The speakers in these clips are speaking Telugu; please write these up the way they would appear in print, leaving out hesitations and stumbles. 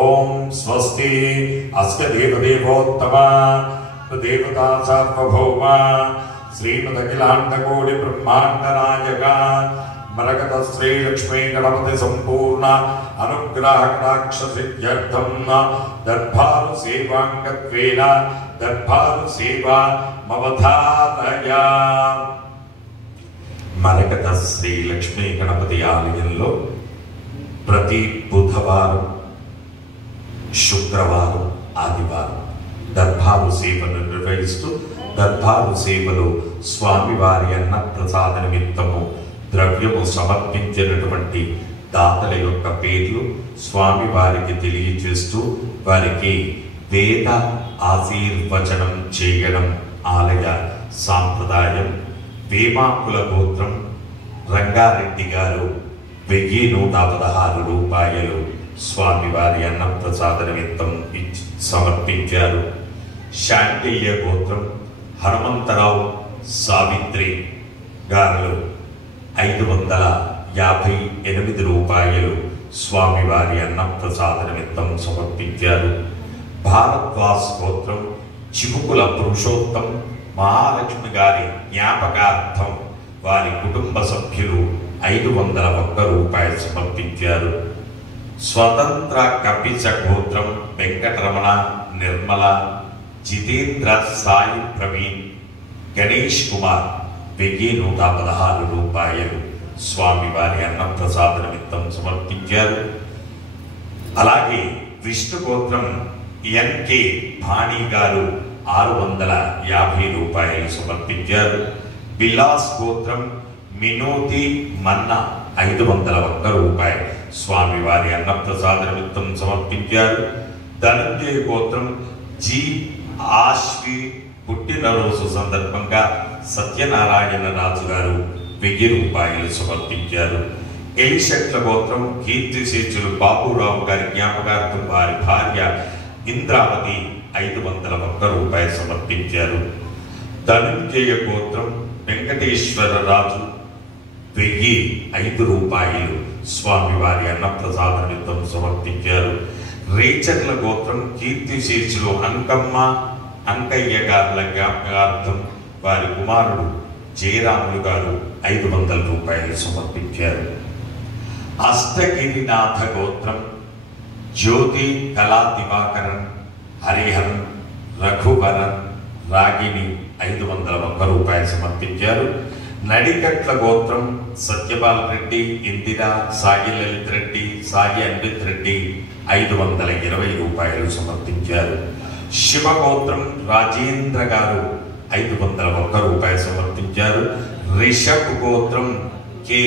ओम स्वस्ति अस्य देवदेवोत्तम देवता सार्वभौम श्रीमदखिलाण्डकोटि ब्रह्माण्ड नायक मरकत श्री लक्ष्मी गणपति संपूर्ण अनुग्रह कटाक्ष सिद्ध्यर्थं दर्भारु सेवांगत्वेन दर्भारु सेवा मवधारय। मरकत श्री लक्ष्मी गणपति आलయంలో ప్రతి బుధవారం శుక్రవారం ఆదివారం దర్బారు సేవను నిర్వహిస్తూ దర్బారు సేవలో స్వామివారి అన్న ప్రసాద నిమిత్తము ద్రవ్యము సమర్పించినటువంటి దాతల యొక్క పేర్లు స్వామివారికి తెలియజేస్తూ వారికి వేద ఆశీర్వచనం చేయడం ఆలయ సాంప్రదాయం. వేమాకుల గోత్రం రంగారెడ్డి గారు 1116 రూపాయలు స్వామివారి అన్న ప్రసాద నిమిత్తం సమర్పించారు. శాంతయ్య గోత్రం హనుమంతరావు సావిత్రి గారు 558 రూపాయలు స్వామివారి అన్న ప్రసాద నిమిత్తం సమర్పించారు. భారద్వాస్ గోత్రం చిముకుల పురుషోత్తం మహాలక్ష్మి గారి జ్ఞాపకార్థం వారి కుటుంబ సభ్యులు 501 రూపాయలు సమర్పించారు. స్వతంత్ర కపిచ గోత్రం వెంకటరమణ నిర్మల జితేంద్ర సాయి ప్రవీణ్ గణేష్ కుమార్ 1116 రూపాయలు స్వామివారి అన్న ప్రసాద నిమిత్తం సమర్పించారు. అలాగే విష్ణు గోత్రం ఎన్కే భాణి గారు 650 రూపాయలు సమర్పించారు. బిలాస్ గోత్రం మినోతి మన్న 501 రూపాయలు స్వామివారి అన్న ప్రసాద నిమిత్తం సమర్పించారు. ధనంజయ గోత్రం జి ఆశ్వి పుట్టినరోజు సందర్భంగా సత్యనారాయణ రాజు గారు 1000 రూపాయలు సమర్పించారు. ఎలిశెట్ల గోత్రం కీర్తిశేషులు బాబురావు గారి జ్ఞాపకార్థం వారి భార్య ఇంద్రావతి 501 రూపాయలు సమర్పించారు. ధనంజయ గోత్రం వెంకటేశ్వర రాజు 1005 రూపాయలు స్వామివారి అన్న ప్రసాద నిమిత్తం సమర్పించారు. రేచర్ల గోత్రం కీర్తిశేషులు అంకమ్మ అంకయ్య గారుల జ్ఞాపకార్థం వారి కుమారుడు జయరాములు గారు 500 రూపాయలు సమర్పించారు. అష్టగిరినాథ గోత్రం జ్యోతి కళా దివాకరన్ హరిహరన్ రఘువరన్ రాగిని 501 రూపాయలు సమర్పించారు. నడికట్ల గోత్రం సత్యపాల్ రెడ్డి ఇందిరా సాయి లలిత్ రెడ్డి సాయి అన్విత్ రెడ్డి 520 రూపాయలు సమర్పించారు. శివగోత్రం రాజేంద్ర గారు 501 రూపాయలు సమర్పించారు. రిషబ్ గోత్రం కె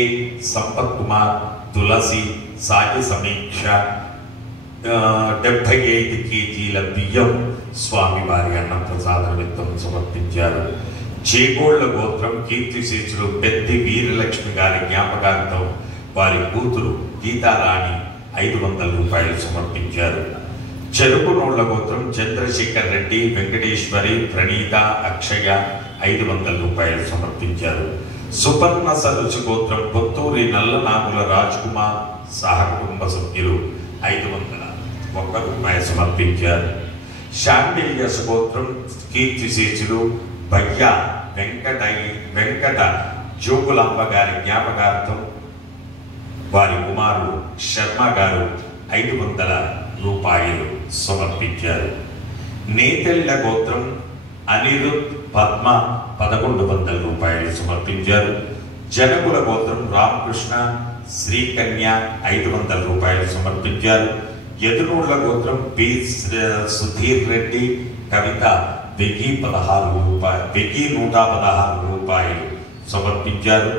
సంపత్ కుమార్ తులసి సాయి సమీక్ష 75 కేజీల బియ్యం స్వామివారి అన్న ప్రసాద నిమిత్తం సమర్పించారు. చేగోళ్ల గోత్రం కీర్తిశేషులు పెద్ది వీరలక్ష్మి గారి జ్ఞాపకార్థం వారి కూతురు గీతారాణి 500 రూపాయలు సమర్పించారు. చెరుకునోళ్ల గోత్రం చంద్రశేఖర్ రెడ్డి వెంకటేశ్వరి ప్రణీత అక్షయ 500 రూపాయలు సమర్పించారు. సుపర్ణ సరుచు గోత్రం పొత్తూరి నల్లనాగుల రాజ్ కుమార్ సహకుటుంబ సభ్యులు 501 రూపాయలు సమర్పించారు. శాండిల్యస్ గోత్రం కీర్తిశేషులు భయ్య వెంకట జోగులాంబ గారి జ్ఞాపకార్థం వారి కుమారుడు శర్మ గారు 500 రూపాయలు సమర్పించారు. నేతెళ్ల గోత్రం అనిరుద్ పద్మ 1100 రూపాయలు సమర్పించారు. జనకుల గోత్రం రామకృష్ణ శ్రీకన్య 500 రూపాయలు సమర్పించారు. యదునూళ్ల గోత్రం పి సుధీర్ రెడ్డి కవిత 1116 రూపాయలు సమర్పించారు.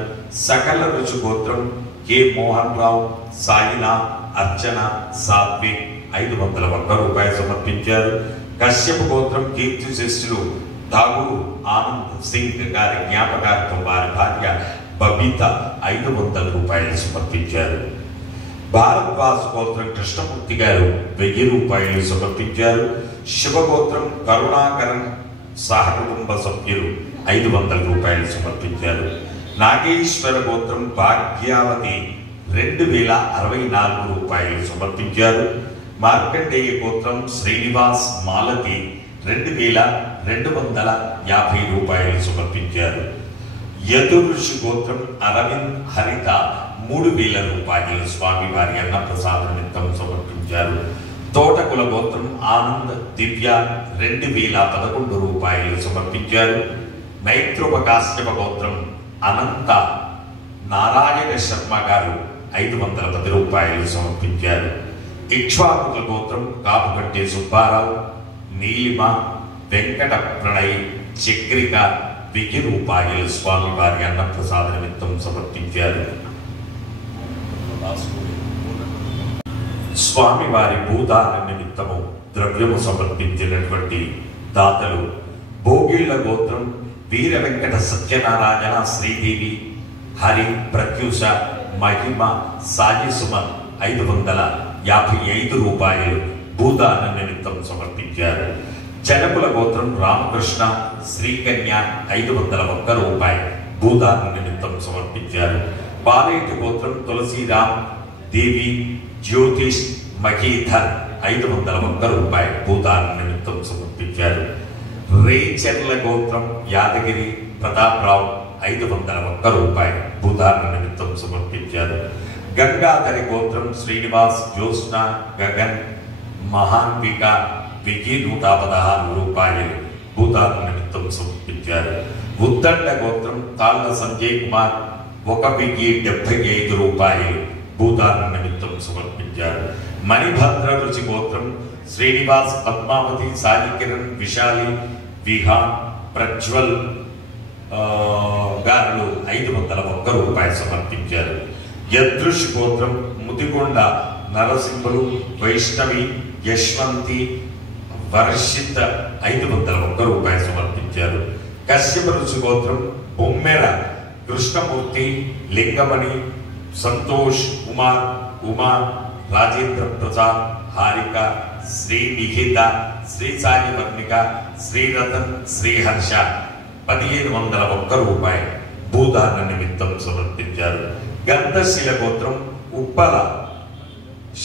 సకల రుచు గోత్రం కె మోహన్ రావు సాయినాథ్ అర్చన సాత్విక్ 501 రూపాయలు సమర్పించారు. కశ్యప గోత్రం కీర్తిశేషులు ఠాగూర్ ఆనంద్ సింగ్ గారి జ్ఞాపకార్థం వారి భార్య బబిత 500 రూపాయలు సమర్పించారు. భారద్వాస్ గోత్రం కృష్ణమూర్తి గారు 1000 రూపాయలు సమర్పించారు. శివగోత్రం కరుణాకరన్ సహకుటుంబ సభ్యులు 500 రూపాయలు సమర్పించారు. నాగేశ్వర గోత్రం భాగ్యావతి 2064 రూపాయలు సమర్పించారు. మార్కండేయ గోత్రం శ్రీనివాస్ మాలతి 2250 రూపాయలు సమర్పించారు. యదు ఋషి గోత్రం అరవింద్ హరిత 3000 రూపాయలు స్వామివారి అన్నప్రసాద నిమిత్తం సమర్పించారు. తోటకుల గోత్రం ఆనంద్ దివ్య 2011 రూపాయలు సమర్పించారు. నైత్రోపకాశ్యప గోత్రం అనంత నారాయణ శర్మ గారు 510 రూపాయలు సమర్పించారు. ఇక్ష్వాకుల గోత్రం కాపుగంటి సుబ్బారావు, నీలిమ, వెంకట ప్రణయ్, చక్రిక 1000 రూపాయలు స్వామివారి అన్నప్రసాద నిమిత్తం సమర్పించారు. స్వామివారి భూదాన నిమిత్తము ద్రవ్యము సమర్పించినటువంటి దాతలు భోగిళ్ల గోత్రం వీర వెంకట సత్యనారాయణ, శ్రీదేవి, హరి, ప్రత్యూష, మహిమ, సాయి సుమన్ 555 రూపాయలు భూదాన నిమిత్తం సమర్పించారు. జనకుల గోత్రం రామకృష్ణ, శ్రీకన్య 501 రూపాయలు భూదాన నిమిత్తం సమర్పించారు. పాలేటి గోత్రం తులసీరామ్, దేవి, జ్యోతిష్, మహీధర్ 501 రూపాయలు భూదాన నిమిత్తం సమర్పించారు. రేచర్ల గోత్రం యాదగిరి ప్రతాప్రావు 501 రూపాయలు భూదాన నిమిత్తం సమర్పించారు. గంగాధరి గోత్రం శ్రీనివాస్, జ్యోత్స్న, గగన్, మహాన్విక 1116 రూపాయలు భూదాన నిమిత్తం సమర్పించారు. ఉద్దండ గోత్రం తాళ్ళ సంజయ్ కుమార్ 1075 రూపాయలు భూదాన నిమిత్తం సమర్పించారు. మణిభద్ర రుచి గోత్రం శ్రీనివాస్, పద్మావతి, సాయి కిరణ్, విశాలి, విహాన్, ప్రజ్వల్ గారు 501 రూపాయలు సమర్పించారు. యదృష్ గోత్రం ముదిగొండ నరసింహులు, వైష్ణవి, యశ్వంతి, వర్షిత్ 501 రూపాయలు సమర్పించారు. కశ్యప రుచి గోత్రం బొమ్మెర కృష్ణమూర్తి, లింగమణి, సంతోష్ కుమార్, ఉమా, రాజేంద్ర ప్రసాద్, హారిక, శ్రీ నిహిత, శ్రీ సాయి వర్ణిక, శ్రీరతన్, శ్రీహర్ష 1501 రూపాయలు భూదాన నిమిత్తం సమర్పించారు. గంధశిల గోత్రం ఉప్పల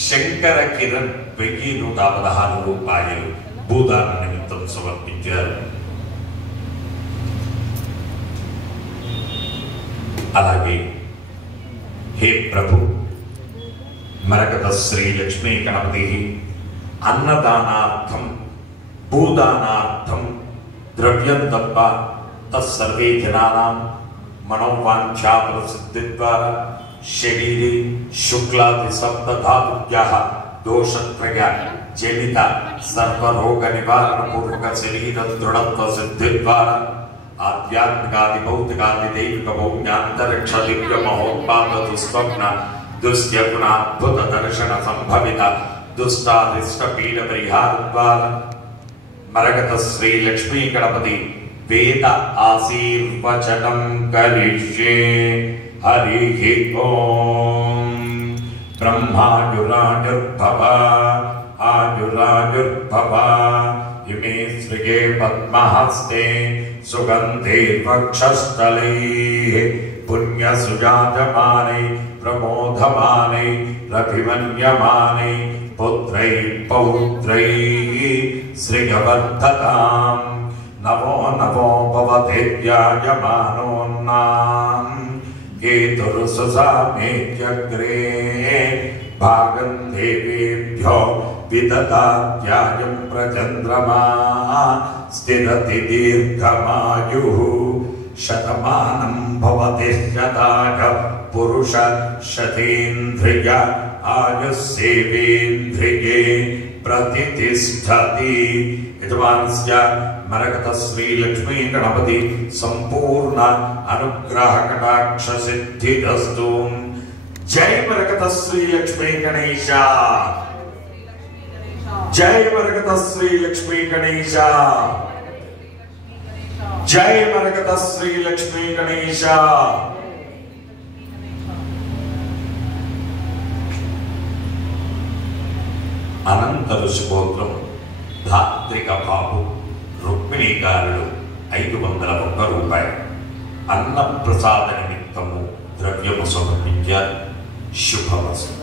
శంకర కిరణ్ 1116 రూపాయలు భూదాన నిమిత్తం సమర్పించారు. అలాగే హే ప్రభు, మరకత శ్రీ లక్ష్మీ గణపతి అన్నదానార్థం భూదానార్థం ద్రవ్యం తప్ప తత్సర్వే జనానాం మనోవాంఛా ప్రసిద్ధి ద్వారా శరీరే శుక్లాది సప్తధాతుభ్యః దోషత్రయ జనిత సర్వరోగ నివారణ పూర్వక శరీర దృఢత్వ సిద్ధి ద్వారా ఆధ్యాత్మికాది భౌతికాది దైవిక భౌమ్యాంతరిక్ష దివ్య మహోత్పాద దుస్వప్న దుశ్యగుణాద్భుత దర్శన సంభవిత దుష్టాదిష్ట పీడ పరిహార ద్వారా మరగత శ్రీ లక్ష్మీ గణపతి వేద ఆశీర్వచనం కరిష్యే. హరి ఓం. బ్రహ్మాయురాయుర్భవ ఆయురాయుర్భవ ఇమే శ్రియే పద్మహస్తే సుగంధే వక్షస్థలే పుణ్యసుజాతమానే ప్రమోదమానే రభిమన్యమానే పుత్రై పౌత్రై శ్రియవర్ధతాం. నవో నవో భవతేర్యాయమానోన్నాం కేతుర్సుసామేత్యగ్రే భాగం దేవేభ్యో విదదాత్యాయం ప్రచంద్రమా స్థిరతి దీర్ఘమాయుః శతమానం భవతి శతాక పురుష శతేంద్రియ ఆయుస్సేవేంద్రియే ప్రతిష్ఠతి. యజమానస్య మరకత శ్రీ లక్ష్మీ గణపతి సంపూర్ణ అనుగ్రహ కటాక్ష సిద్ధిరస్తు. జై మరకత శ్రీ లక్ష్మీ గణేశ, జై మరకత శ్రీ లక్ష్మీ గణేశ, జై మరకత శ్రీ లక్ష్మీ గణేశ. అనంత ఋషిగోత్రం ధాత్రిక బాబు, రుక్మిణీకారులు 501 రూపాయలు అన్న ప్రసాద నిమిత్తము ద్రవ్యము సమర్పించారు. శుభమస్తు.